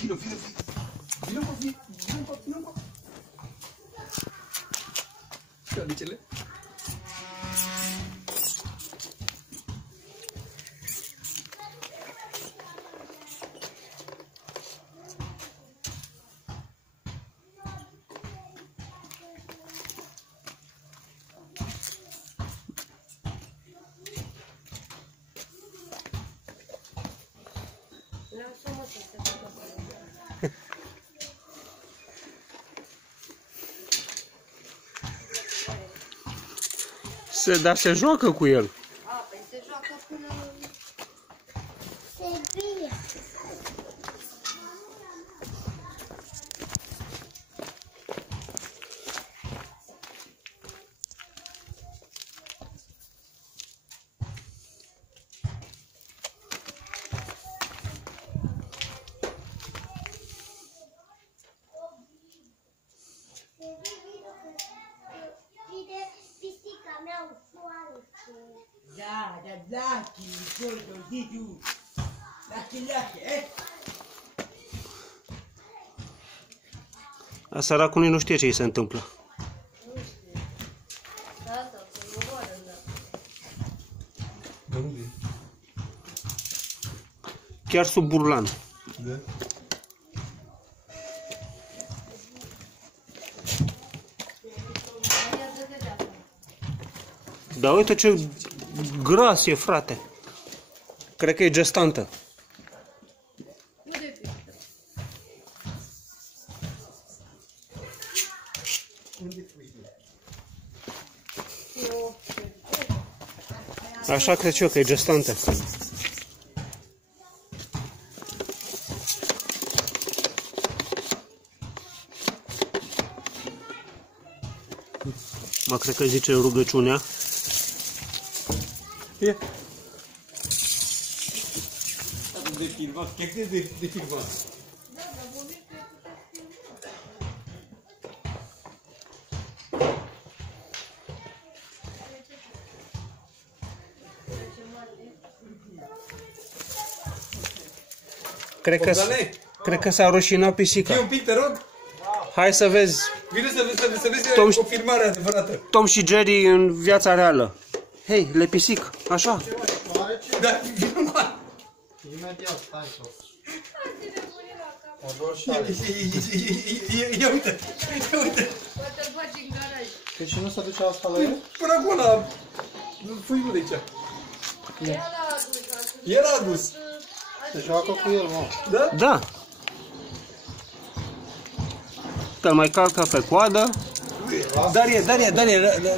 Vino, vino, vino. Vino. Șoanicele. Dar se joacă cu el. Păi se joacă până... Se bine. A săracului nu știe ce îi se întâmplă. De unde? Chiar sub burlan. Da. Dar uite ce gras e, frate. Cred că e gestantă. Așa cred eu că e gestantă. Mă, cred că zice rugăciunea. E. De filmat, chiar de filmat. Cred că s-a rușinat pisica. Fii un pic, te rog. Hai să vezi. Vine să vezi confirmarea adevărată. Tom și Jerry în viața reală. Hei, le pisic, așa. Da, vină mă. Imediat, stai tot. Ia uite. Poate-l faci în garaj. Păi și nu se duce asta la el? Până acolo la fuiul de aici. El a adus. Se joacă cu el, mă. Da? Da. Te mai calcă pe coadă. Darie,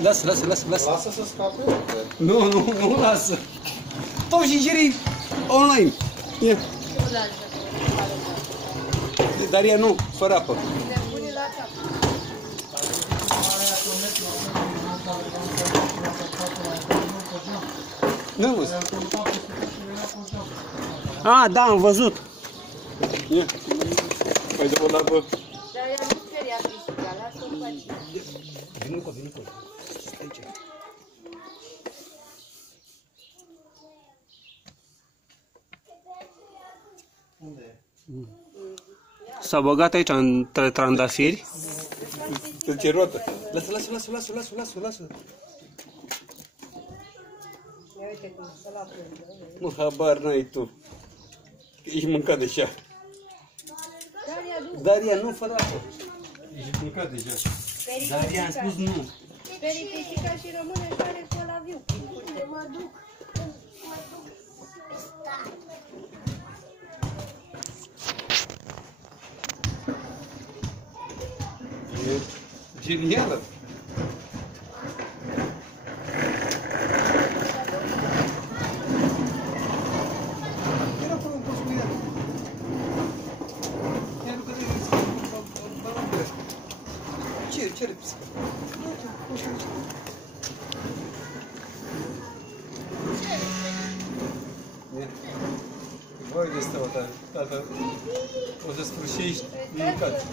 lasă. Lasă să scape? Nu lasă. Tom și Jerry online. Ia. Daria nu, fără apă. Nu văzut. Ah, da, am văzut. Ia. Mai dă o apă. Dar ea nu speria pisica, lasă-o faci. Vino cu. Aici. Unde e? S-a băgat aici între trandafiri. Ce roată. Lasă. Ia uite cum stă la plângă. Nu, habar n-ai tu. Ești mâncat deja. Daria, nu fără apă. Ești mâncat deja. Daria, am spus nu. Sperii pisica și rămâne și are cu ăla viu. Mă duc. E genială. Era până în postul ea. Ia nu că de ce pisica? Voi de stau, tata, o să sfârșești mâncat.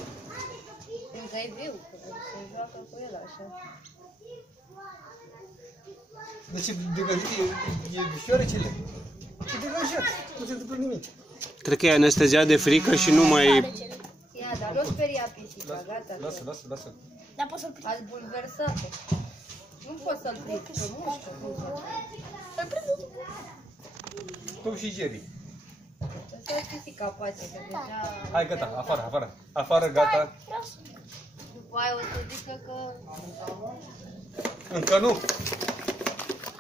Încă e viu, că se joacă cu el așa. Deci degajat e șoarecele. E degajat, nu se întâmplă nimic. Cred că e anesteziat de frică și nu mai... Ia, dar nu speria pisica, gata. Lasă. Dar poți să-l prind. Ați bulversat-o. Nu poți să-l prind, că mușcă. Îl prind. Tu și Jerry. Lăsați pisica pace, că deja... Hai, gata, afară. Afară, gata. Vreau să... După aia o să zică că... Încă nu.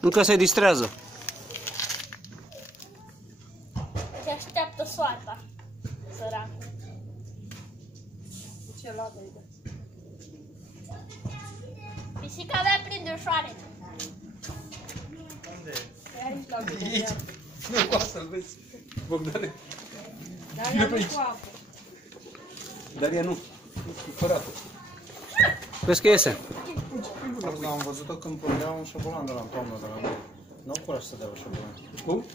Încă se distrează. Se așteaptă soarta. Săracul. Ce ladă-i dă? Pisica mea prinde un șoarece. E aici la mine, Aici. ia. Nu poți să-l vezi. Bogdane. Dar ea nu cu apă. Daria nu. Fără apă. Vezi că iese. Am văzut-o când prindea un șobolan de la în toamnă de la noi. Nu-au curaj să dea o șobolan. Cum?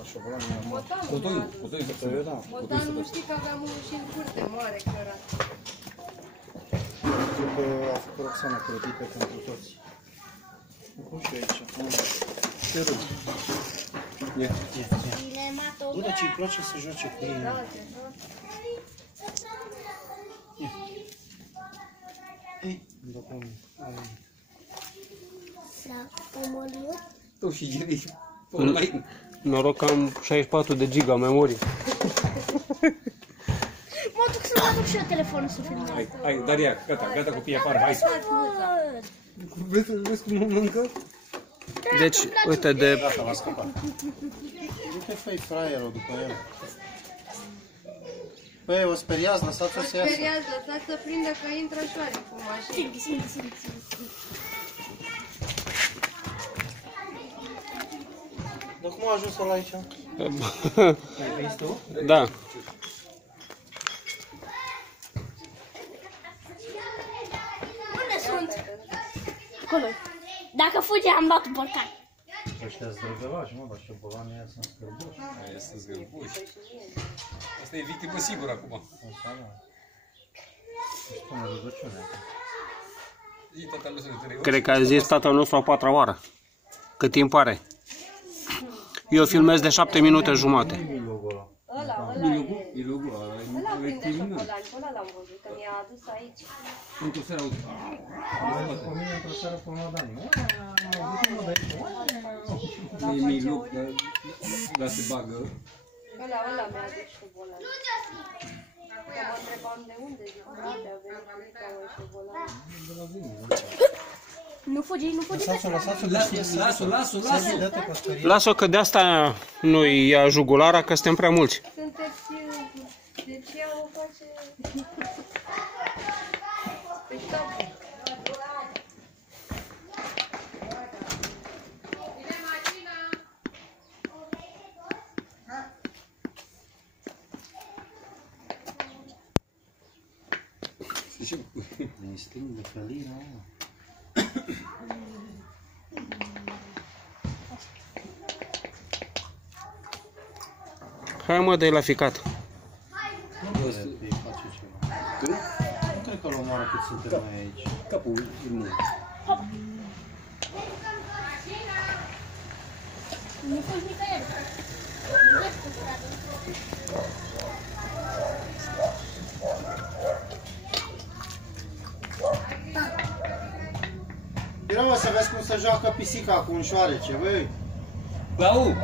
O șobolan e normal. Cotoiul, Cotoiul, da. Botan, nu știi că aveam un și în curte mare, cărat. Cred că a făcut Roxana crătită pentru toți. Cum și aici? Te rog. Ia. Bă, dar ce-i place să joace cu ei? Da, te joc. Ei, după Tu și Jerry. Online. Noroc că am 64 de giga memorie. Mă duc să mă duc și eu telefonul să filmez. Hai, Daria, gata cu pie afară, hai. Vezi cum mănâncă? Deci, uite, de... Gata, l-a scăpat. Du-te, fă-i fraierul după el. Băi, o speriați, lăsați-o să iasă. Speriați, lăsați să prindă că intră șoare cu mașină. Simți. Dar cum a ajuns ăla aici? Ai vezi tu? Da. Unde sunt? Acolo. Dacă fuge, am luat un borcan. Ăștia sunt drăgălași, mă, dar șobolanii ăia sunt scârboși. Aia sunt zgârbuși. Asta e victimă sigură acum. Asta, da. Își pune rugăciunea. E tata lui să ne tărie. Cred că a zis tatăl nostru a patra oară. Cât timp are. Eu filmez de 7 minute jumate. Milogul ăla Ăla e prinde criminal. șobolan, pe ăla l-am văzut, că mi-a adus aici. Într-o seară auzi. Cu mine într-o seară până la Dani. E Miloc, dar se bagă. Ăla mi-a adus șobolan. Că mă întrebam de unde, zic, unde a venit ca un șobolan. Nu fugi. Lăsați-o. Lasă. Dă-te pe sperie. Lasă că de asta nu-i ia jugulara, că suntem prea mulți. Sunteți... Deci ea o face... Spectacol. Instinct de felină, mă. Hai mă, dă-i la ficat. Nu cred că îi face ceva. Nu cred că îl omoară cât suntem noi aici. Capul nu. Nu fugi nicăieri. Nu vezi pe stradă. Vino, mă, să vezi cum se joacă pisica cu un șoarece, băi. Blau!